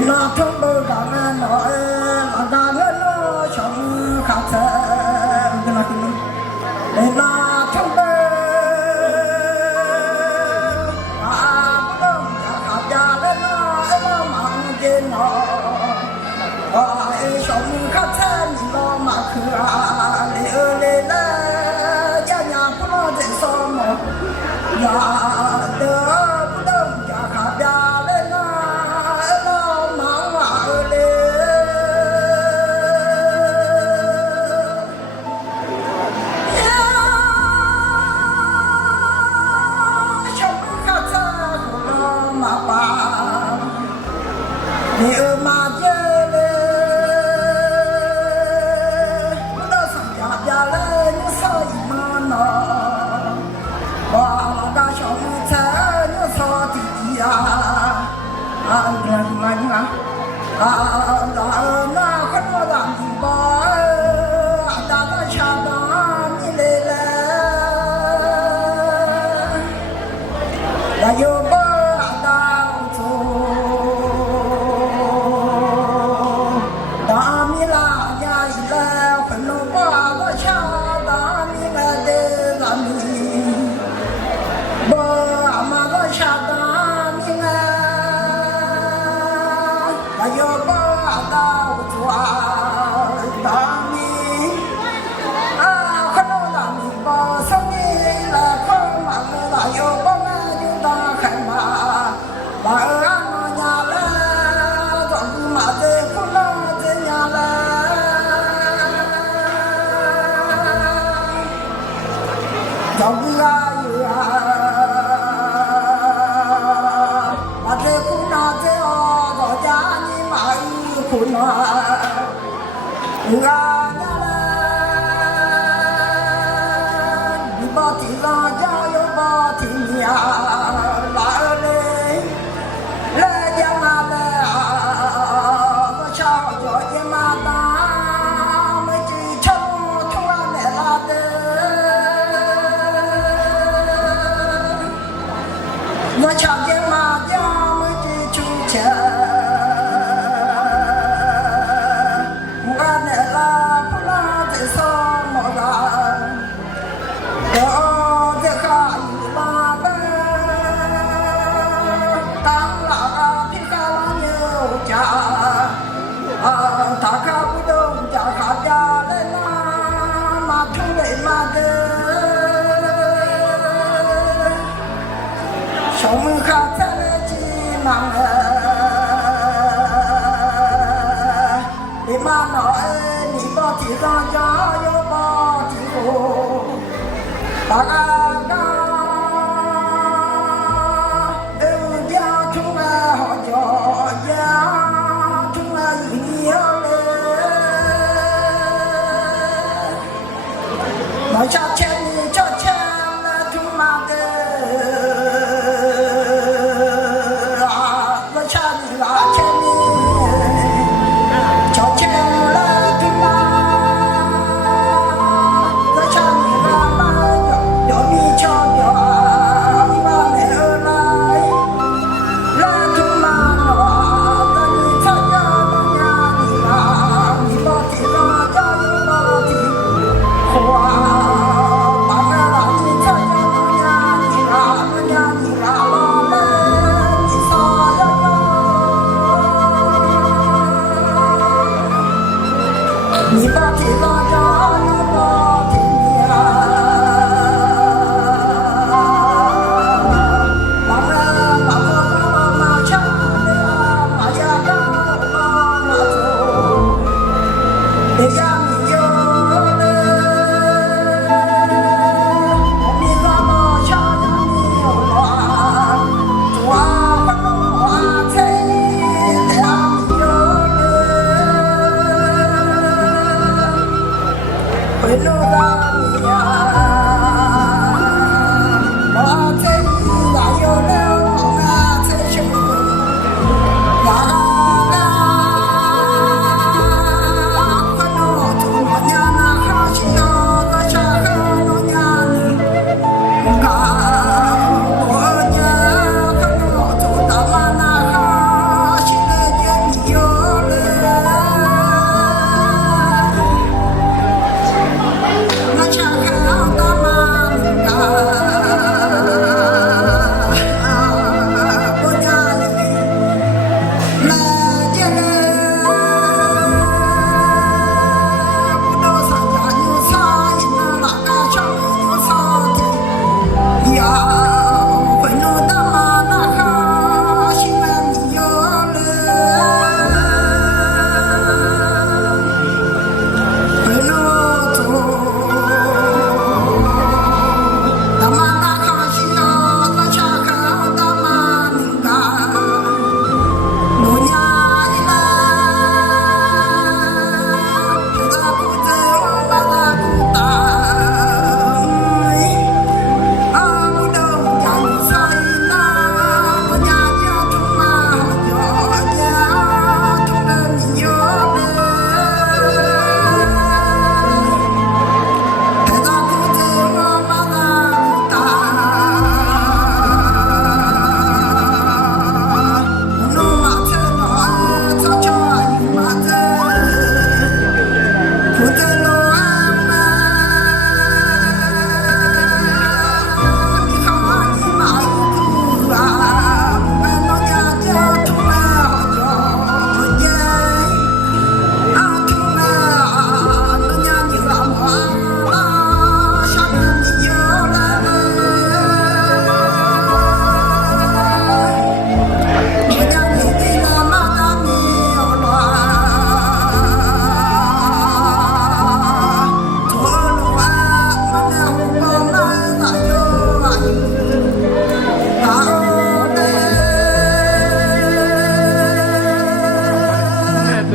là thông bờ đàn nói là đàn nó trong khát cái là cái là thông bờ sống khát thân lo mà khứa lệ lệ lệ gia nhà cũng lo để so một nhà đỡ cũng đâu nhà khát nhà lên lo mà lệ sống khát thân lo mà bà nếu mà sống khát thân chỉ mang để mà nói đi bỏ thì ra cho yo bỏ thì cô ta ga em gia chúng họ cho gia chúng nhiều nói cha chen cho chen chúng mà cho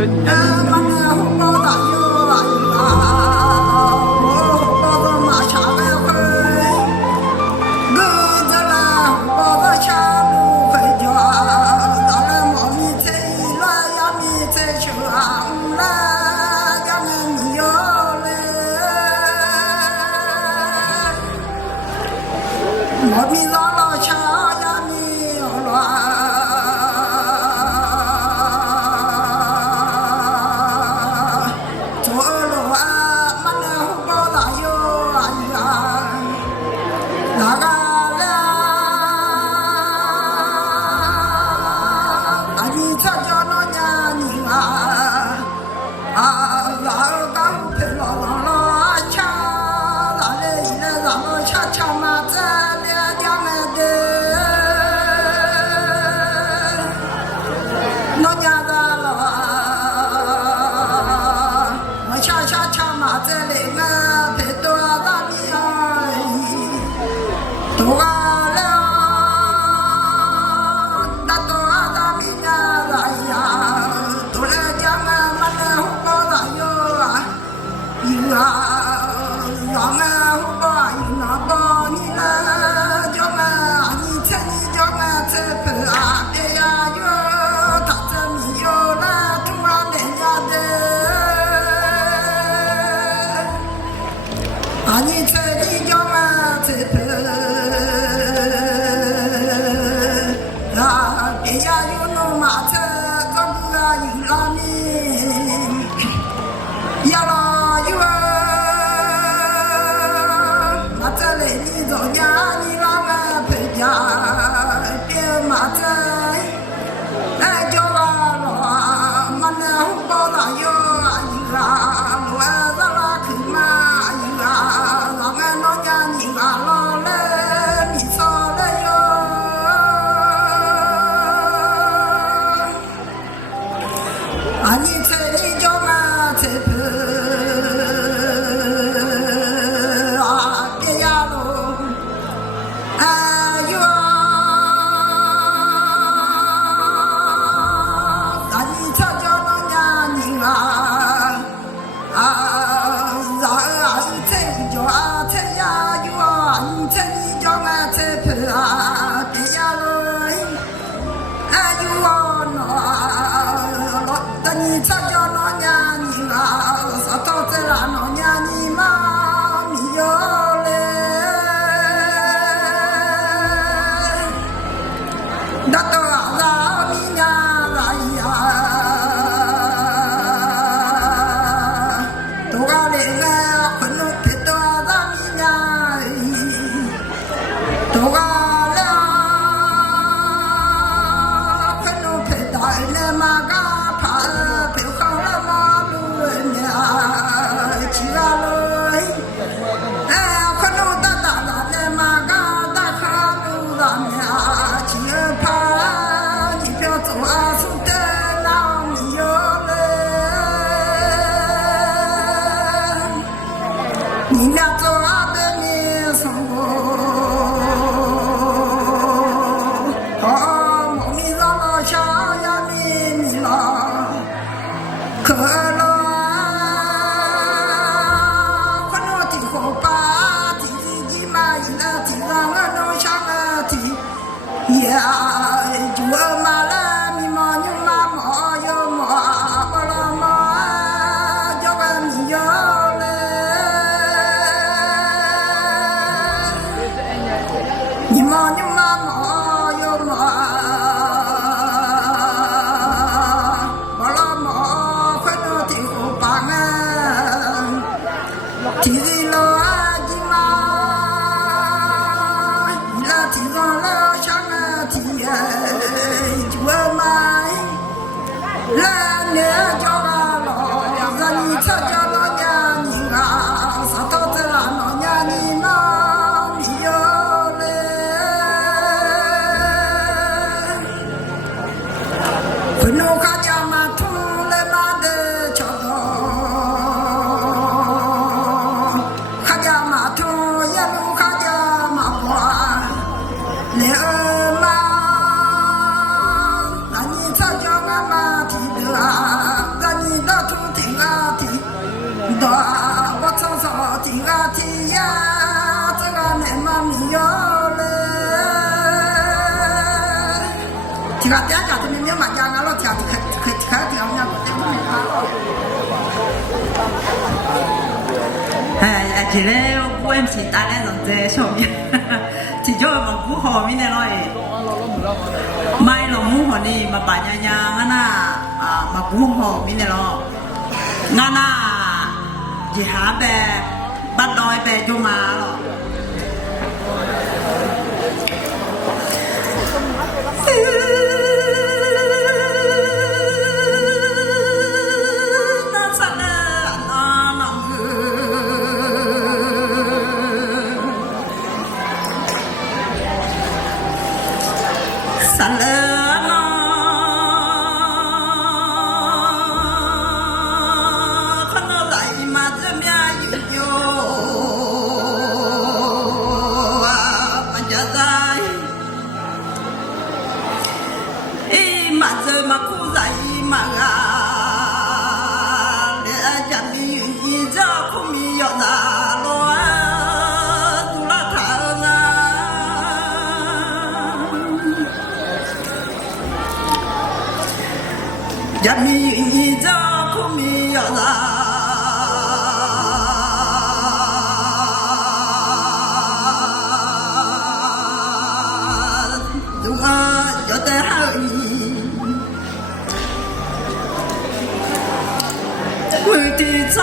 Hãy subscribe cho kênh Ghiền Mì Gõ để không bỏ lỡ 个点家的明明嘛家俺老家可点俺不得不没看了。哎，今天我们是大概从这上面，只叫嘛不好面的咯诶，买龙母和你嘛把人家俺那嘛不好面的咯，俺那一下呗，把袋呗就嘛咯。呀咪这苦咪呀啦，如果有得好你，我的家，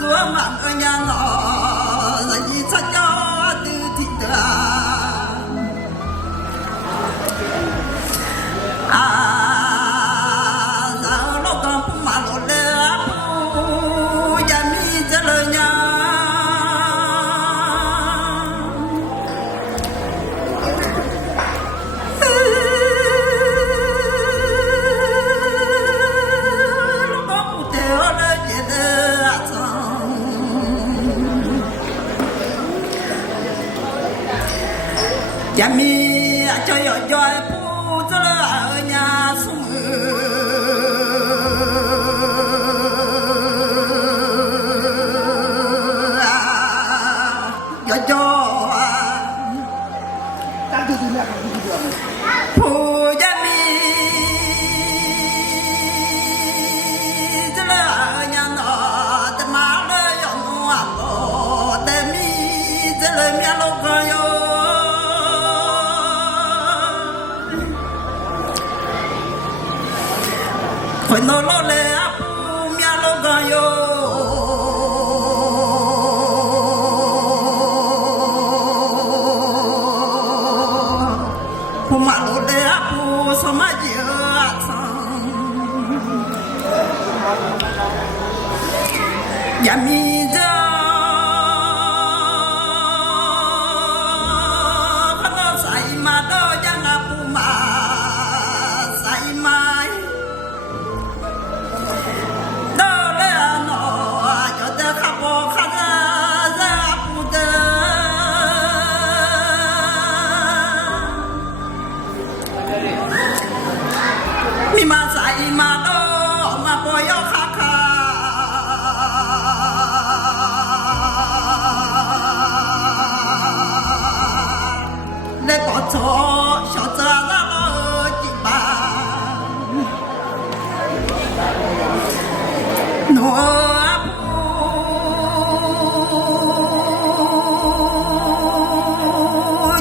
若满个年老，人一参加都听得。呀咪就要在不着了呀苏要叫不呀咪这了呀那的马了要弄啊我的咪这了面路个哟。会弄落来啊，不面老干哟，不马路来啊，不什么热汤，呀米着，可能晒马到呀那不马晒马。mi ma sai ma do ma po yo kha kha le po cho sho za la lo ji ba no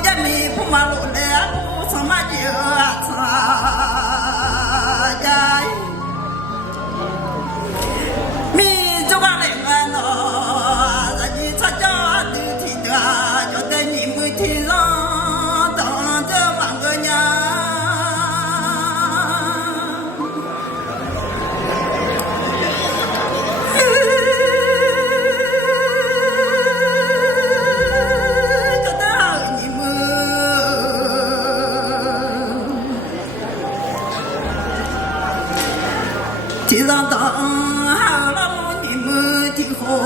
ya mi pu ma lo le pu sa ma ji a sa chỉ ra tận hào lắm nhìn mưa thì khô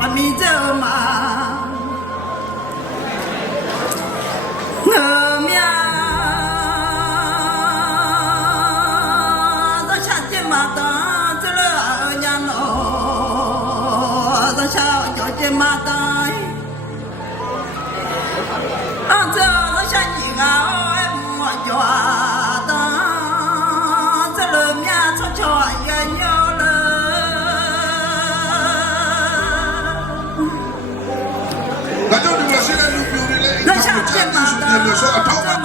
và mi giờ mà ngờ mía ra chặt trên mặt ta 这么大，俺这我想你啊，我叫的，这路面悄悄也鸟了。那想这么大，这么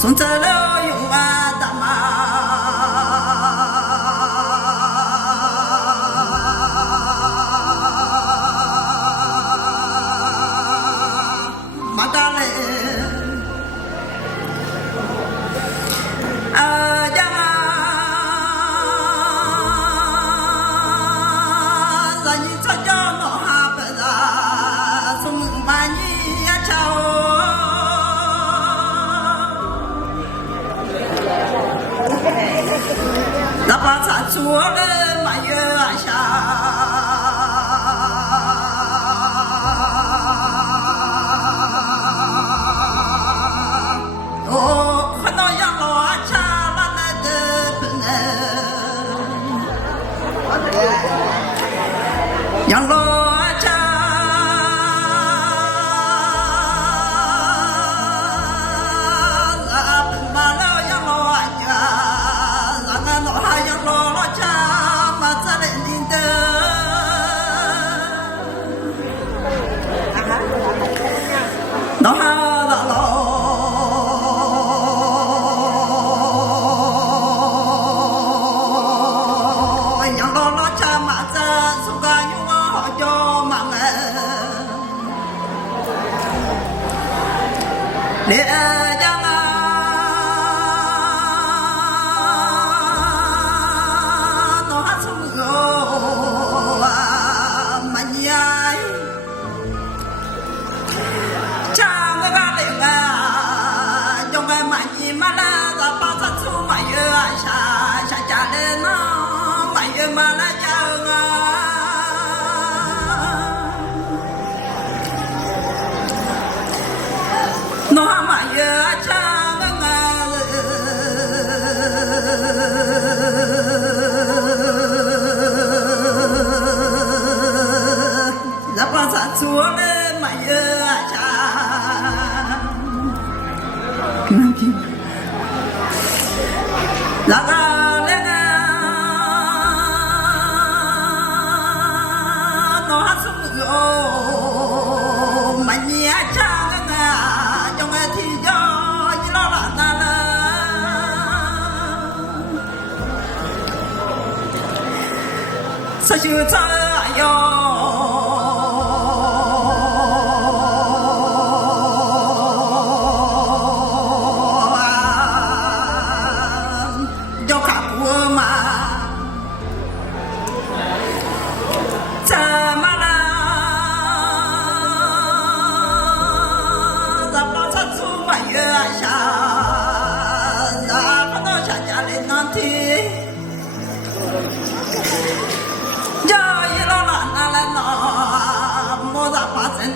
送走了永安大妈，马达嘞，呀嘛，让你参加那哈不啦，送把你呀瞧。那把咱做了嘛月下，哦，看到养老家那来的不能，养老家。老哈老老，养老老家嘛子，苏家有我好叫嘛哎，烈阳啊，老哈出肉啊，嘛呀。做了嘛有家，那个那哈苏哟，嘛你家个用个提着一老老那了，这就这样。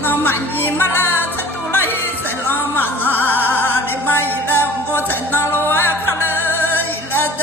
那满意嘛啦，才多了一身浪漫啊！你满意了，我在那路看了一来的。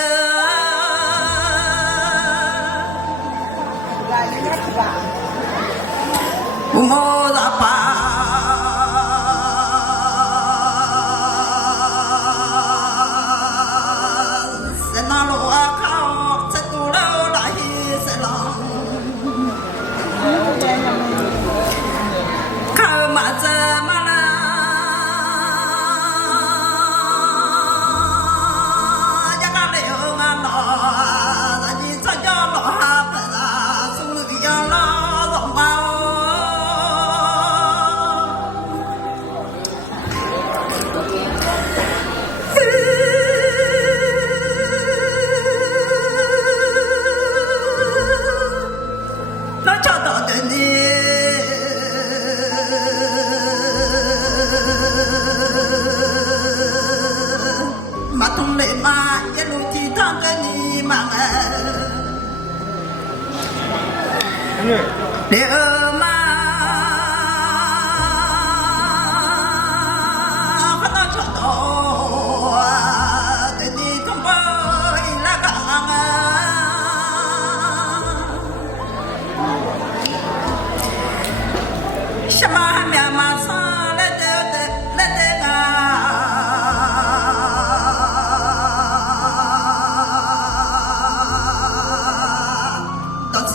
一路提倡着你们你儿嘛可能说到对你同胞那个什么还没马上来的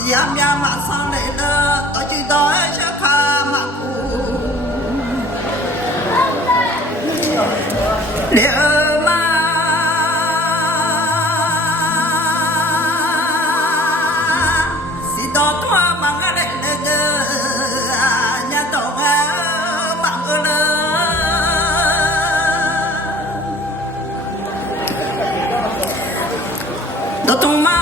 呀呀马上来了，到就到小卡马库，了嘛，是到多忙个来了个，呀到个忙个了，到东忙。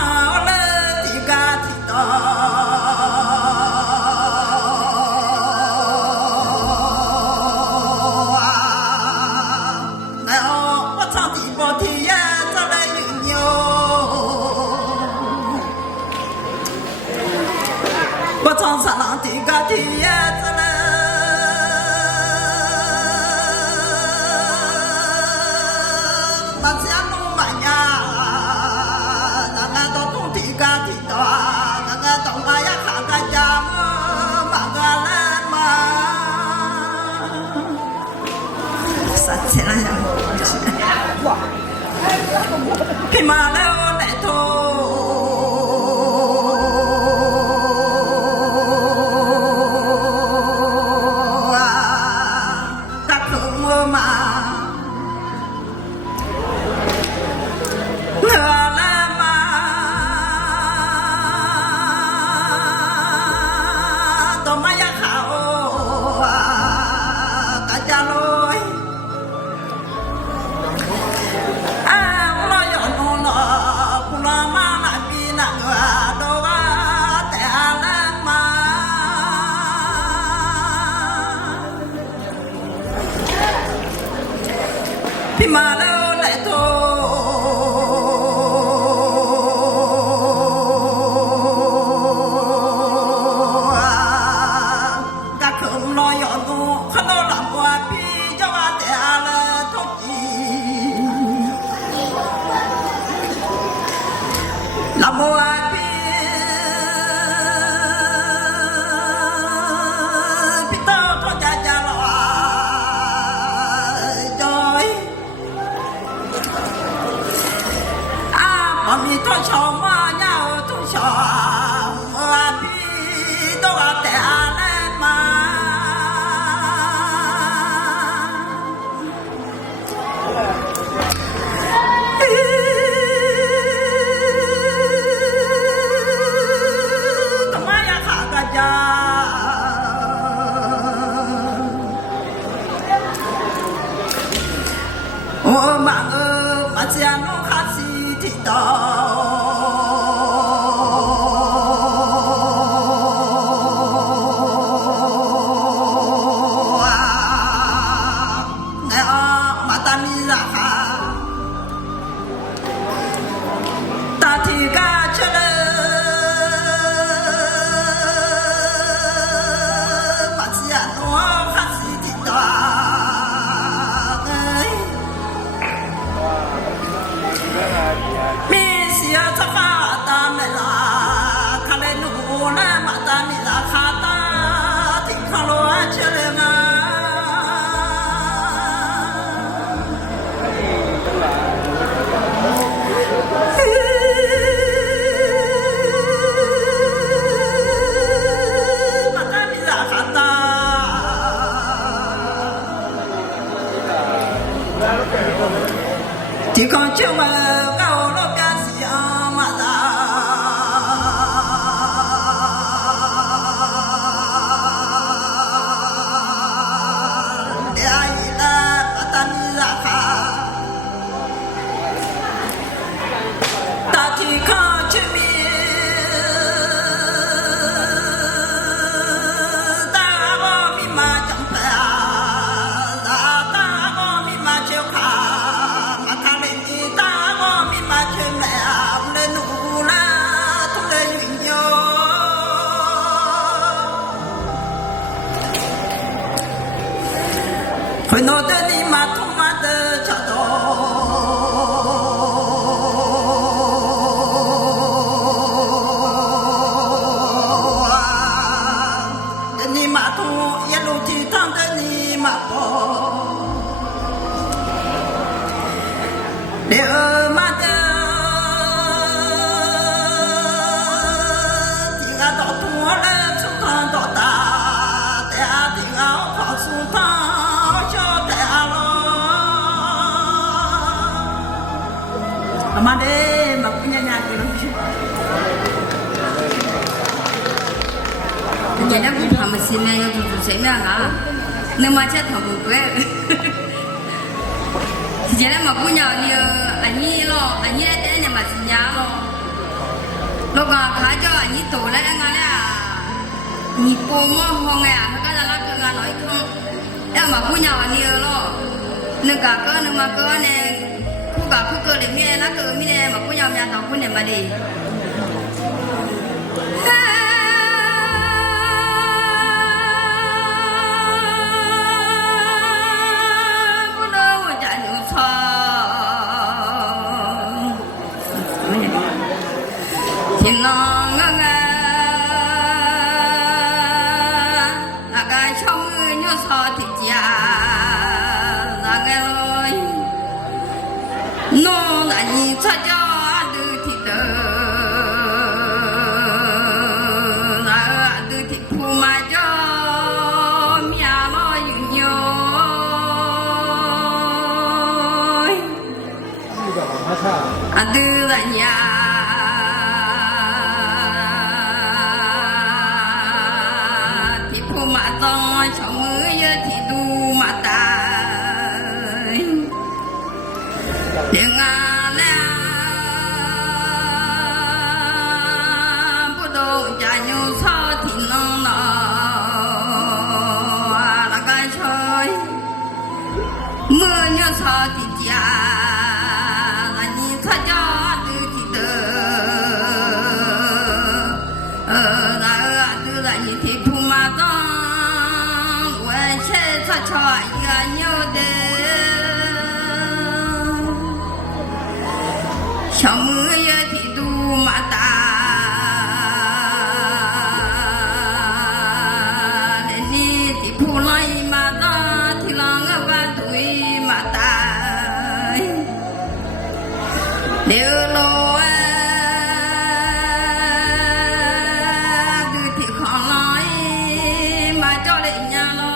พี่มาแล้วไหนโทตักถุงมือมาเหนือและมาตัวมายาขาวกะจะลอยพี่มาแล้วไหลโตกักขมลอยอนกูขนมหลับว่าพี่จะว่าแต่อะไรทุกทีหลับว่าพี่โตทอดจะรอมีตัวชมว่าเงาทุกชมว่าพี่ตัวแต่อะไรมาทำไมอยากขาดกันจ้าโอ้มามาเสียงน้องขาดสีที่ต่อที่คนเชื่อว่าเก่าโลกาเสียมาตา mà đây mà cũng nhanya cái nó vậy đó cũng phải mà xin này tụi sẽ mẹ hả nhưng mà chết thằng một cái vậy đó mà cũng nhờ như anh ấy đã tên nhà mà xin nhà lo lúc mà khá cho anh ấy tủ lại anh ấy à nhị cô mà hôm ngày à cái là cái ngà nói không em mà cũng nhờ anh ấy lo nên cả cơ nên mà cơ này cũng cả cũng cơ để nghe lá cơ mi này mà cũng nhờ nhà tao cũng này mà đi thiên long ngơ ngơ cái trong người nhớ sao thì cha là nghe rồi nó là nhìn cho được thì đỡ là được thì phụ mà cho mẹ lo nhiều nhiều được là nhà mà to cho mưa thì đu mà ta tiếng la bố đồ cha nhau sao thì nó là cái chơi mưa nhau sao thì cha là nhìn sao cho từ thì từ là nhìn thì phụ mà to cho anh nhau đến trong mưa thì đu mà ta đến đi thì phụ lại mà ta thì lòng ở ba tuổi mà ta đều lo đưa thì khó nói mà cho đến nhà lo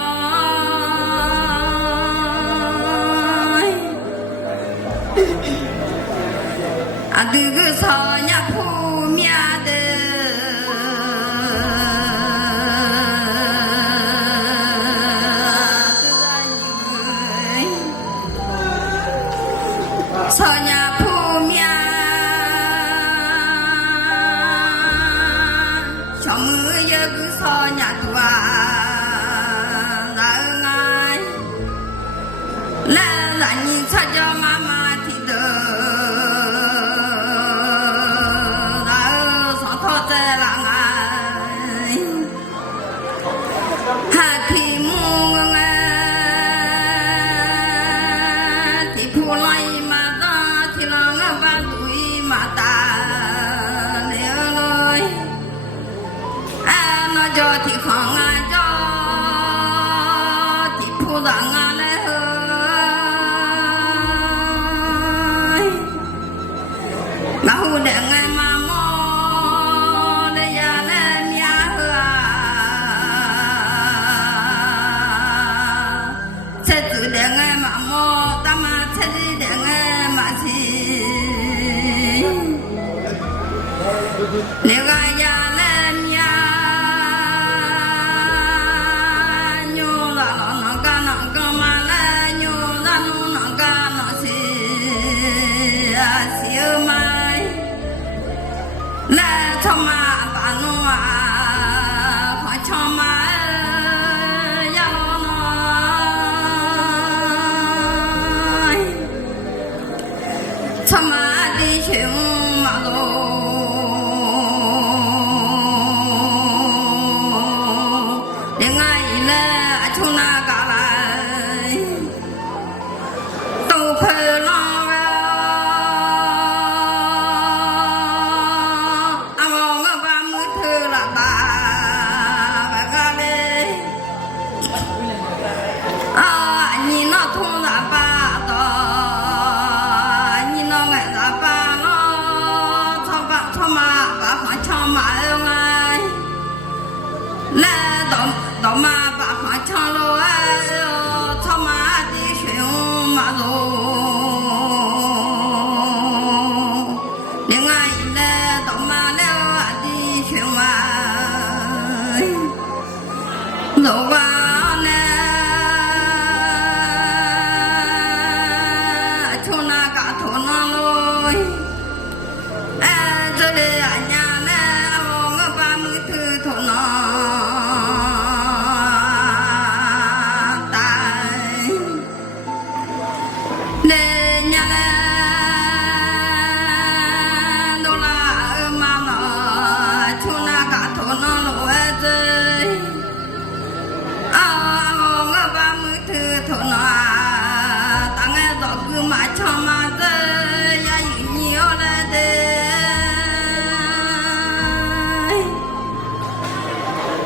từ cái sao nhà phụ mẹ sao nhà phụ mẹ trong mưa giờ cứ sao nhà tua là ngay là nhìn sao cho mama thì đỡ cho thì khó ngại cho thì phụ rằng ngà lẽ hơi là hù để ngày mà mò để nhà lên nhà hừa sẽ tự để ngày mà mò ta mà sẽ đi để ngày mà gì nếu ai nhà lên nhà là cho mà bà nó khỏi cho mà ya nói cho mà đi chuyện mà đồ để ngày là chúng ta cả lại đâu phải lo nhìn nó thôn là ba to nhìn nó ngày là ba nó le anya le ngo ba mu thu tho no ta le nya le do la ma no chu na ka tho no lo e ze a ngo ba mu thu tho no ta nghe do ku ma cha ma ze ya yi ni o le de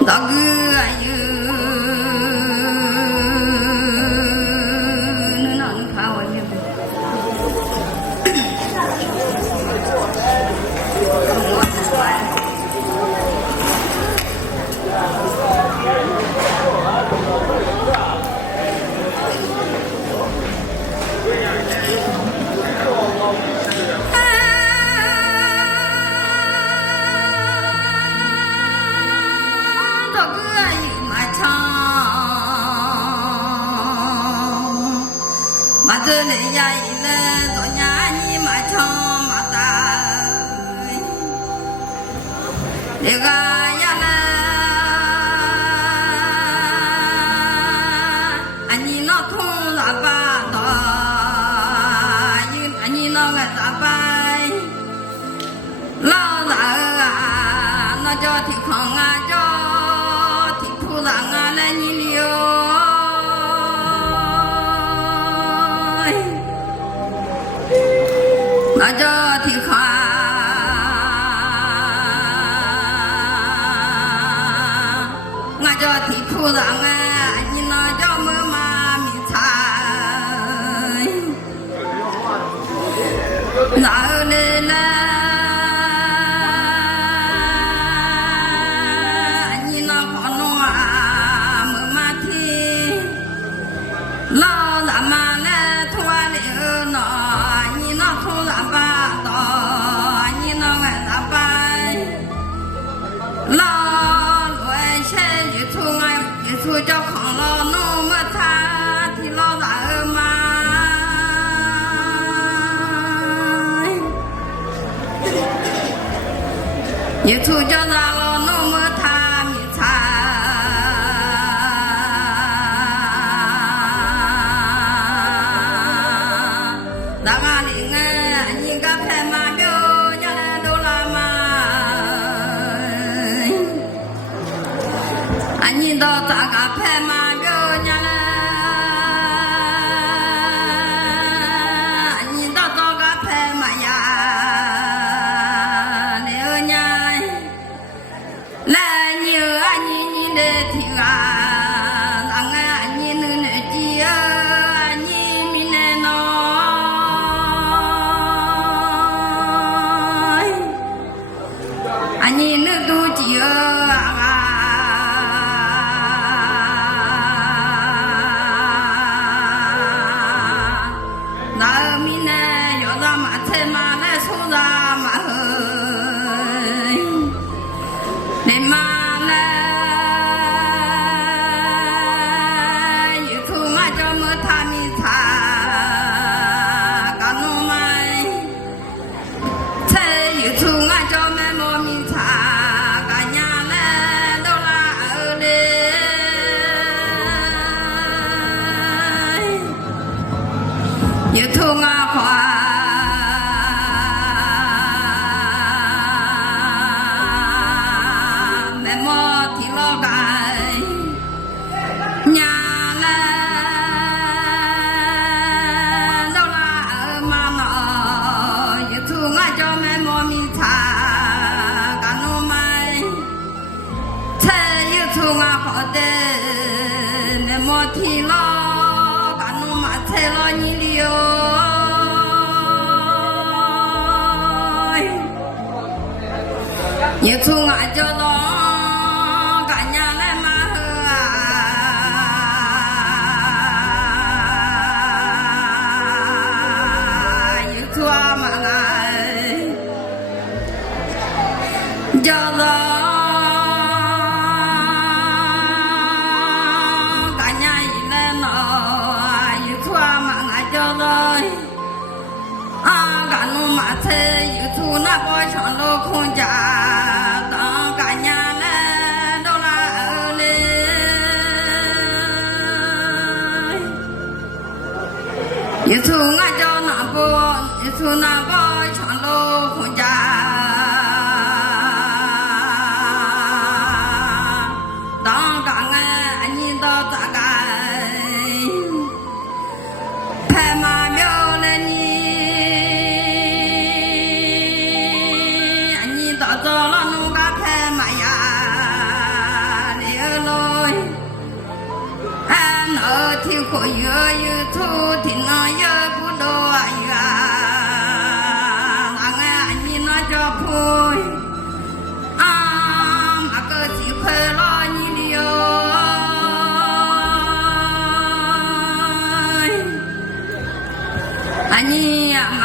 đó cứ ayu nó nọ nó khao ấy như mà tôi lấy dạy lên tôi nhà nhí mà cho mà ta để ga ya la anh nhí nó thung là ba to anh nhí nó là ta bay lo là nó cho thì không cho thì thu là lên nhí liêu nó cho thì khá nó cho thì thu rằng anh nó cho mơ mà mình thay nó lên là anh nó có nó mơ mà thì lo là mà lẽ thua liệu nó không làm ba tỏ như nó ngày ta bay lo rồi xe dự thu ngay dự thu cho con lo nó mà tha thì lo là mà dự thu cho ra lo nó mà tha mi tha đã ga đi nghe nhìn gặp em mà biểu nhà này đâu làm mà anh nhìn đó ta gặp em mà biểu nhà này anh nhìn đó ta gặp em mà ya nếu nhà là nhiều anh nhìn để thì rằng anh nhìn nữa chi anh nhìn mình anh nhìn nước tu chỉ na mình này giờ ra mà thêm mà lại số ra mà hơi để mà lại như thu mà cho mơ tha mi tha cả nô mai thế như thu mà cho mẹ mô mi tha cả nhà lẽ đâu là ở đây như thu mà khoa mẹ mô thì lo cái nhà lẽ đâu là ở mà nó như thu mà cho mẹ mô mi tha cả nô mai thế như thu mà khó để mẹ mô thì lo cả nô mà thế lo như liêu như thu mà cho đó cả nhà lại mà như thu mà ngài cho đó cả nhà lên nó như thu mà ngài cho rồi cả nô mà 车有土那包上路空家当干娘来到了二嘞，有土俺叫那包，有土那包上路空家。当干俺你到咋干？拍马苗了你，你到早了弄个拍马呀，溜喽！俺那天可有土，天那有不多呀，俺你那叫破。你呀嘛，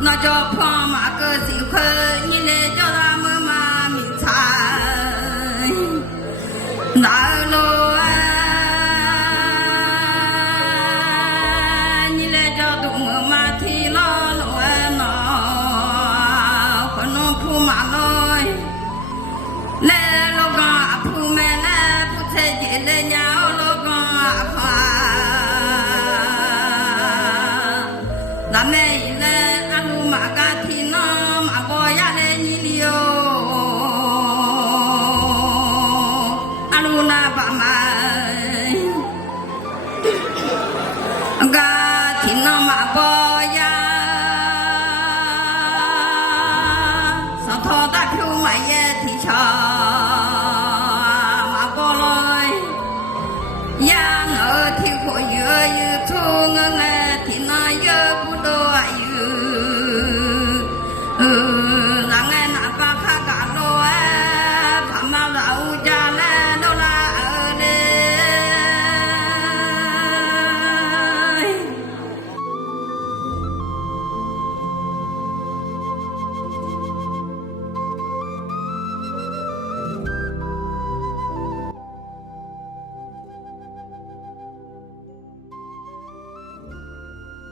那叫胖马个几块，你来叫他们妈米菜，哪路啊？你来叫东门马蹄老路啊喏，可能铺马路，来路刚铺满了。才给了娘老公啊！那么一来，俺路马嘎提那马包呀来你了俺路那把嘛，嘎提那马包呀，上头大口马也提桥。呀，我听过有土，我。